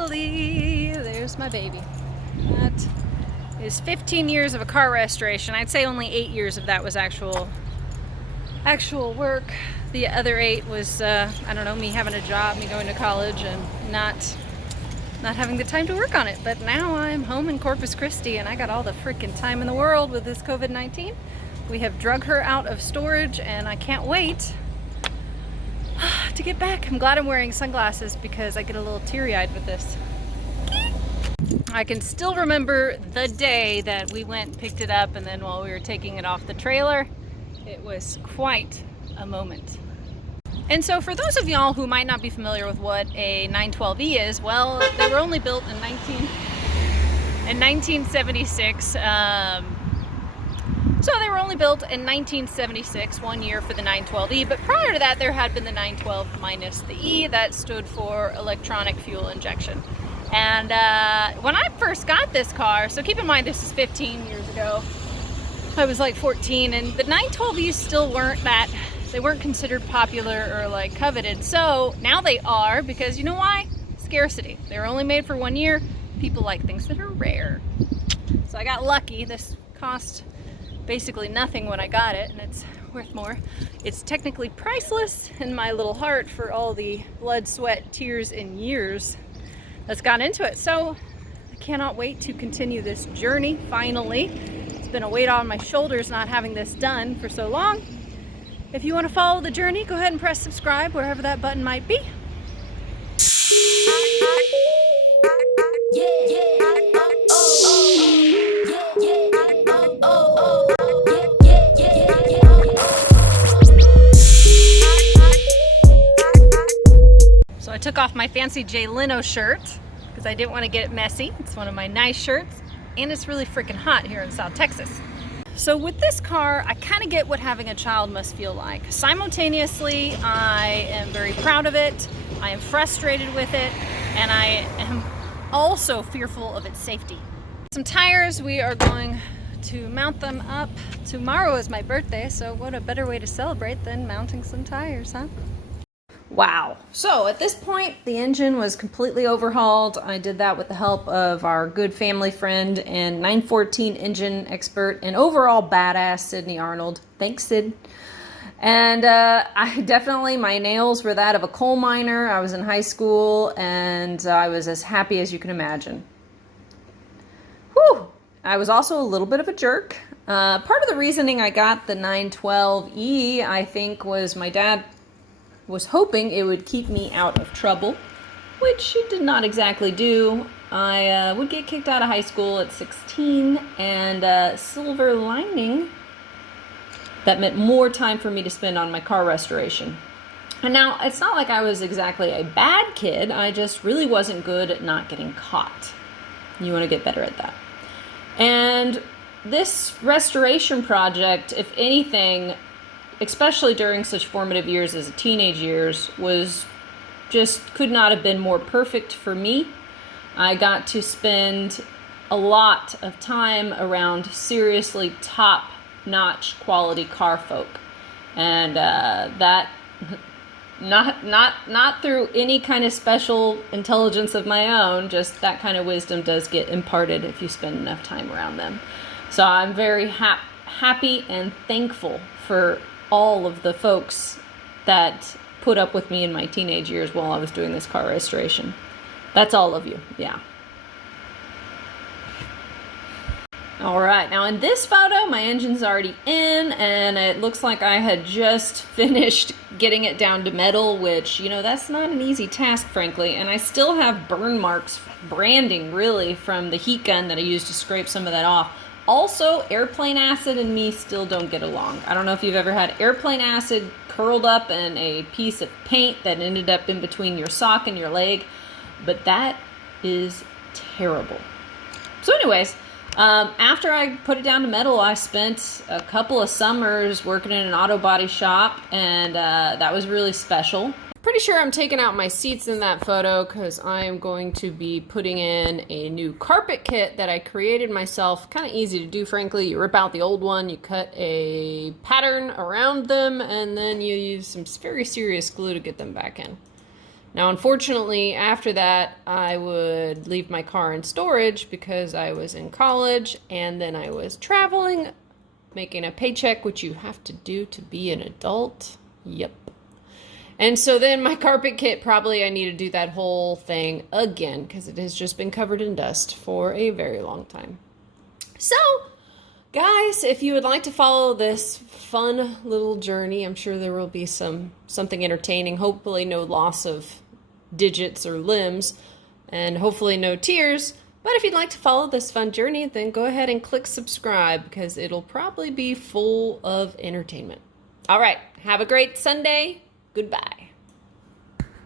finally, there's my baby. That is 15 years of a car restoration. I'd say only 8 years of that was actual work. The other 8 was, I don't know, me having a job, me going to college, and not having the time to work on it. But now I'm home in Corpus Christi, and I got all the freaking time in the world with this COVID-19. We have drug her out of storage, and I can't wait to get back. I'm glad I'm wearing sunglasses because I get a little teary-eyed with this. I can still remember the day that we went and picked it up, and then while we were taking it off the trailer, it was quite a moment. And so for those of y'all who might not be familiar with what a 912e is, well, they were only built in 1976. So they were only built in 1976, 1 year for the 912e, but prior to that there had been the 912 minus the E, that stood for electronic fuel injection. And when I first got this car, so keep in mind this is 15 years ago, I was like 14, and the 912es still they weren't considered popular or like coveted. So now they are, because you know why? Scarcity. They were only made for 1 year. People like things that are rare. So I got lucky. This cost basically nothing when I got it, and it's worth more. It's technically priceless in my little heart for all the blood, sweat, tears, and years that's gone into it. So I cannot wait to continue this journey finally. It's been a weight on my shoulders not having this done for so long. If you want to follow the journey, go ahead and press subscribe wherever that button might be. So I took off my fancy Jay Leno shirt because I didn't want to get it messy. It's one of my nice shirts, and it's really freaking hot here in South Texas. So with this car, I kind of get what having a child must feel like. Simultaneously, I am very proud of it, I am frustrated with it, and I am also fearful of its safety. Some tires, we are going to mount them up. Tomorrow is my birthday, so what a better way to celebrate than mounting some tires, huh? Wow. So at this point, the engine was completely overhauled. I did that with the help of our good family friend and 914 engine expert and overall badass Sydney Arnold. Thanks, Sid. And my nails were that of a coal miner. I was in high school, and I was as happy as you can imagine. Whew. I was also a little bit of a jerk. Part of the reasoning I got the 912e, I think, was my dad was hoping it would keep me out of trouble, which it did not exactly do. I would get kicked out of high school at 16, and silver lining, that meant more time for me to spend on my car restoration. And now, it's not like I was exactly a bad kid, I just really wasn't good at not getting caught. You want to get better at that. And this restoration project, if anything, especially during such formative years as teenage years, could not have been more perfect for me. I got to spend a lot of time around seriously top-notch quality car folk, and that not through any kind of special intelligence of my own, just that kind of wisdom does get imparted if you spend enough time around them. So I'm very happy and thankful for all of the folks that put up with me in my teenage years while I was doing this car restoration. That's all of you, yeah. All right, now in this photo, my engine's already in, and it looks like I had just finished getting it down to metal, which, you know, that's not an easy task, frankly, and I still have burn marks, branding, really, from the heat gun that I used to scrape some of that off. Also, airplane acid and me still don't get along. I don't know if you've ever had airplane acid curled up in a piece of paint that ended up in between your sock and your leg, but that is terrible. So anyways, after I put it down to metal, I spent a couple of summers working in an auto body shop, and that was really special. Pretty sure I'm taking out my seats in that photo because I am going to be putting in a new carpet kit that I created myself. Kind of easy to do, frankly. You rip out the old one, you cut a pattern around them, and then you use some very serious glue to get them back in. Now, unfortunately, after that, I would leave my car in storage because I was in college and then I was traveling, making a paycheck, which you have to do to be an adult. Yep. And so then my carpet kit, probably I need to do that whole thing again because it has just been covered in dust for a very long time. So, guys, if you would like to follow this fun little journey, I'm sure there will be something entertaining, hopefully no loss of digits or limbs, and hopefully no tears. But if you'd like to follow this fun journey, then go ahead and click subscribe because it'll probably be full of entertainment. All right, have a great Sunday. Goodbye.